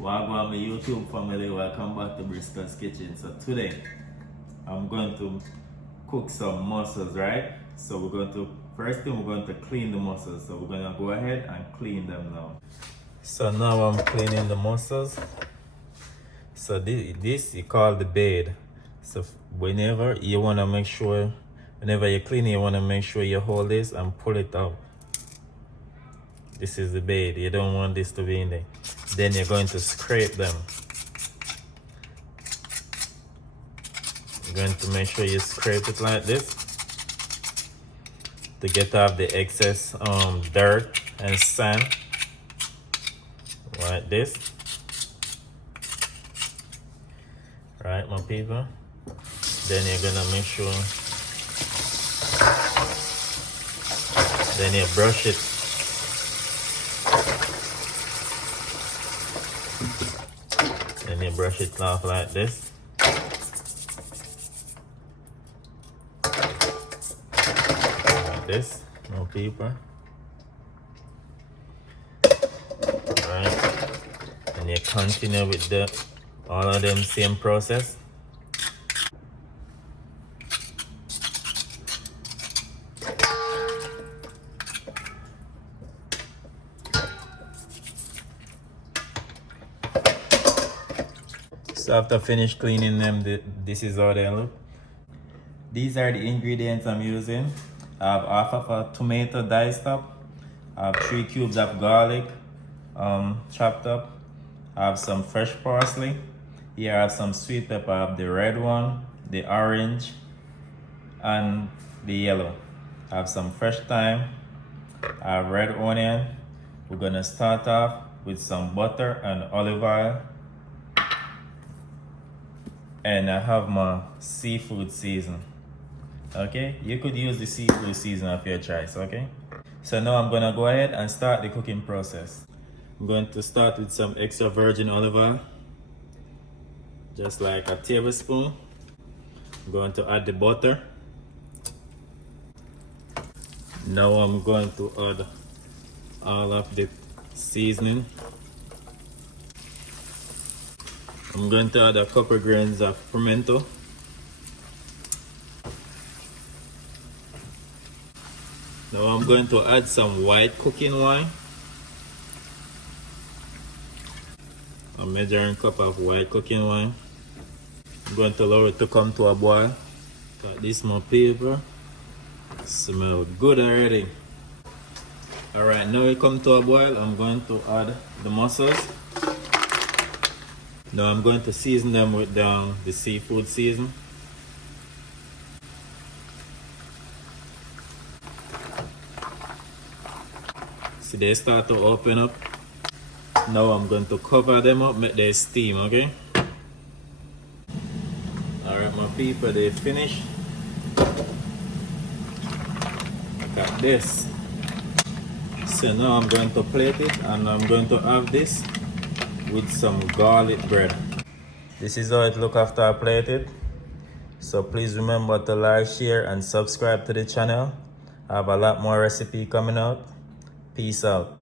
Wagwan YouTube family, welcome back to Briscoe's Kitchen. So today I'm going to cook some mussels, right? So first thing we're going to clean the mussels. So we're going to go ahead and clean them now. So now I'm cleaning the mussels. So this you call the bed. So whenever you want to make sure, whenever you clean it, you want to make sure you hold this and pull it out. This is the bed. You don't want this to be in there. Then you're going to scrape them. You're going to make sure you scrape it like this to get off the excess dirt and sand. Like this. Right, my people. Then you're gonna make sure. Then you brush it. Then you brush it off like this. Like this, no people. Right. And you continue with all of them same process. So after finish cleaning them, this is how they look. These are the ingredients I'm using. I have half of a tomato diced up. I have 3 cubes of garlic chopped up. I have some fresh parsley. Here I have some sweet pepper. I have the red one, the orange, and the yellow. I have some fresh thyme. I have red onion. We're gonna start off with some butter and olive oil. And I have my seafood season. Okay, you could use the seafood season of your choice. Okay, so now I'm gonna go ahead and start the cooking process. I'm going to start with some extra virgin olive oil, just like a tablespoon. I'm going to add the butter. Now I'm going to add all of the seasoning. I'm going to add a couple grains of pimento. Now I'm going to add some white cooking wine. A measuring cup of white cooking wine. I'm going to allow it to come to a boil. Got this my paper. Smell good already. Alright, now it come to a boil. I'm going to add the mussels. Now I'm going to season them with the seafood season. See, they start to open up. Now I'm going to cover them up, make them steam, okay? Alright, my people, they finished. Look at this. So now I'm going to plate it, and I'm going to have this with some garlic bread. This is how it look after I plate it. So please remember to like, share, and subscribe to the channel. I have a lot more recipe coming out. Peace out.